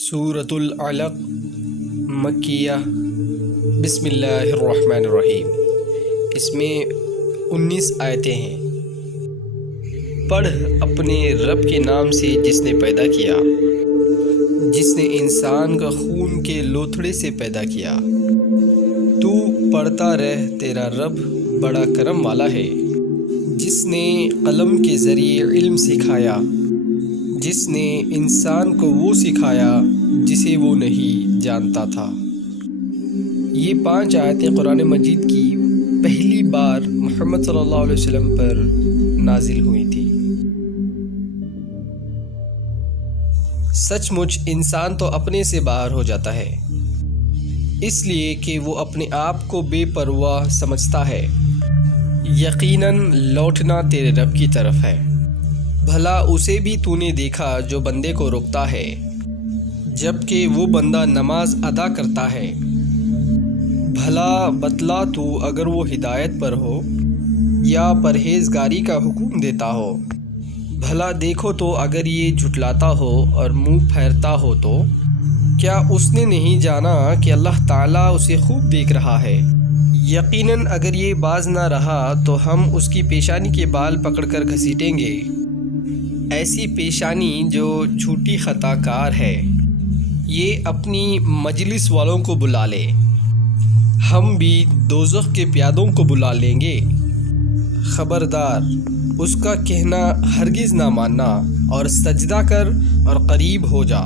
سورۃ العلق مکیہ بسم اللہ الرحمن الرحیم۔ اس میں 19 آیتیں ہیں۔ پڑھ اپنے رب کے نام سے جس نے پیدا کیا، جس نے انسان کا خون کے لوتھڑے سے پیدا کیا۔ تو پڑھتا رہ، تیرا رب بڑا کرم والا ہے، جس نے قلم کے ذریعے علم سکھایا، جس نے انسان کو وہ سکھایا جسے وہ نہیں جانتا تھا۔ یہ 5 آیتیں قرآن مجید کی پہلی بار محمد صلی اللہ علیہ وسلم پر نازل ہوئی تھی۔ سچ مچ انسان تو اپنے سے باہر ہو جاتا ہے، اس لیے کہ وہ اپنے آپ کو بے پرواہ سمجھتا ہے۔ یقیناً لوٹنا تیرے رب کی طرف ہے۔ بھلا اسے بھی تو نے دیکھا جو بندے کو روکتا ہے جبکہ وہ بندہ نماز ادا کرتا ہے؟ بھلا بتلا تو اگر وہ ہدایت پر ہو یا پرہیزگاری کا حکم دیتا ہو۔ بھلا دیکھو تو اگر یہ جھٹلاتا ہو اور منہ پھیرتا ہو تو کیا اس نے نہیں جانا کہ اللہ تعالیٰ اسے خوب دیکھ رہا ہے؟ یقیناً اگر یہ باز نہ رہا تو ہم اس کی پیشانی کے بال پکڑ کر گھسیٹیں گے، ایسی پیشانی جو جھوٹی خطا کار ہے۔ یہ اپنی مجلس والوں کو بلا لے، ہم بھی دوزخ کے پیادوں کو بلا لیں گے۔ خبردار، اس کا کہنا ہرگز نہ ماننا، اور سجدہ کر اور قریب ہو جا۔